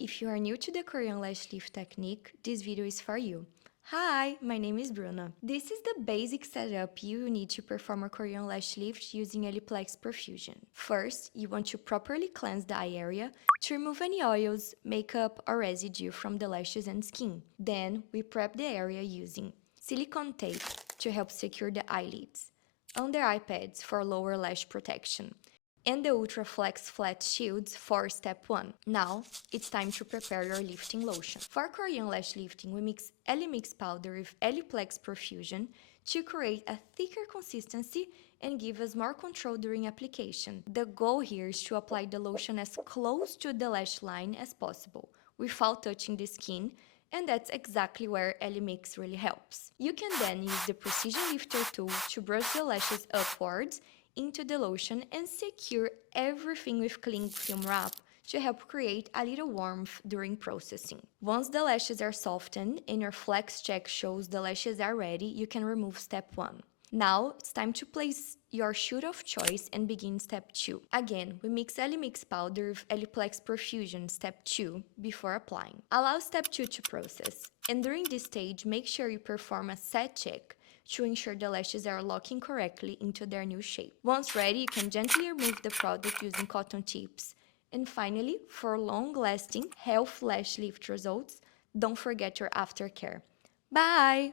If you are new to the Korean Lash Lift technique, this video is for you. Hi, my name is Bruna. This is the basic setup you need to perform a Korean Lash Lift using Eliplex Perfusion. First, you want to properly cleanse the eye area to remove any oils, makeup, or residue from the lashes and skin. Then, we prep the area using silicone tape to help secure the eyelids, under eye pads for lower lash protection, and the Ultra Flex Flat Shields for step 1. Now, it's time to prepare your lifting lotion. For Korean lash lifting, we mix Ellie powder with Eliplex Perfusion to create a thicker consistency and give us more control during application. The goal here is to apply the lotion as close to the lash line as possible, without touching the skin, and that's exactly where Ellie really helps. You can then use the Precision Lifter tool to brush the lashes upwards into the lotion and secure everything with cling film wrap to help create a little warmth during processing. Once the lashes are softened and your flex check shows the lashes are ready, you can remove step 1. Now, it's time to place your shoot of choice and begin step 2. Again, we mix Ellie powder with Eliplex Perfusion step 2 before applying. Allow step 2 to process, and during this stage, make sure you perform a set check to ensure the lashes are locking correctly into their new shape. Once ready, you can gently remove the product using cotton tips. And finally, for long-lasting, health lash lift results, don't forget your aftercare. Bye!